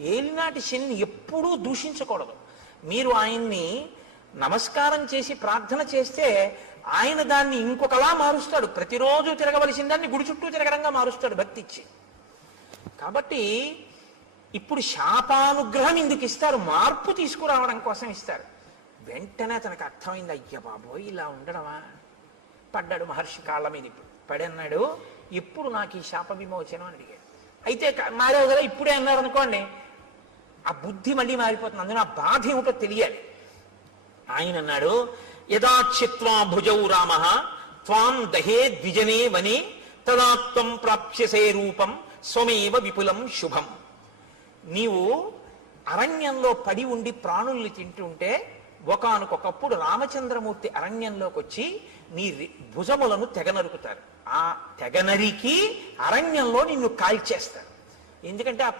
ఏలినాటి శని ఎప్పుడూ దూషించకూడదు. మీరు ఆయన్ని నమస్కారం చేసి ప్రార్థన చేస్తే ఆయన దాన్ని ఇంకొకలా మారుస్తాడు. ప్రతిరోజు తిరగవలసిన దాన్ని గుడి చుట్టూ తిరగడంగా మారుస్తాడు భక్తి ఇచ్చి. కాబట్టి ఇప్పుడు శాపానుగ్రహం ఎందుకు ఇస్తారు? మార్పు తీసుకురావడం కోసం ఇస్తారు. వెంటనే తనకు అర్థమైంది, అయ్య బాబోయ్ ఇలా ఉండడమా. పడ్డాడు మహర్షి కాళ్ళ మీద. ఇప్పుడు పడన్నాడు, ఎప్పుడు నాకు ఈ శాప విమోచనం అని అడిగాడు. అయితే మారావు కదా, ఇప్పుడే అన్నారు అనుకోండి, ఆ బుద్ధి మళ్ళీ మారిపోతుంది. అందులో ఆ బాధ ఏమిటో తెలియాలి. ఆయన అన్నాడు, యదాచిత్వా భుజౌ రామ త్వాం దహే ద్విజనే వనే తదాత్వం ప్రాప్స్యసే రూపం స్వమేవ విపులం శుభం. నీవు అరణ్యంలో పడి ఉండి ప్రాణుల్ని తింటుంటే ఒకానొకప్పుడు రామచంద్రమూర్తి అరణ్యంలోకి వచ్చి నీ భుజములను తెగనరుకుతారు. ఆ తెగనరికి అరణ్యంలో నిన్ను కాల్చేస్తారు. ఎందుకంటే ఆ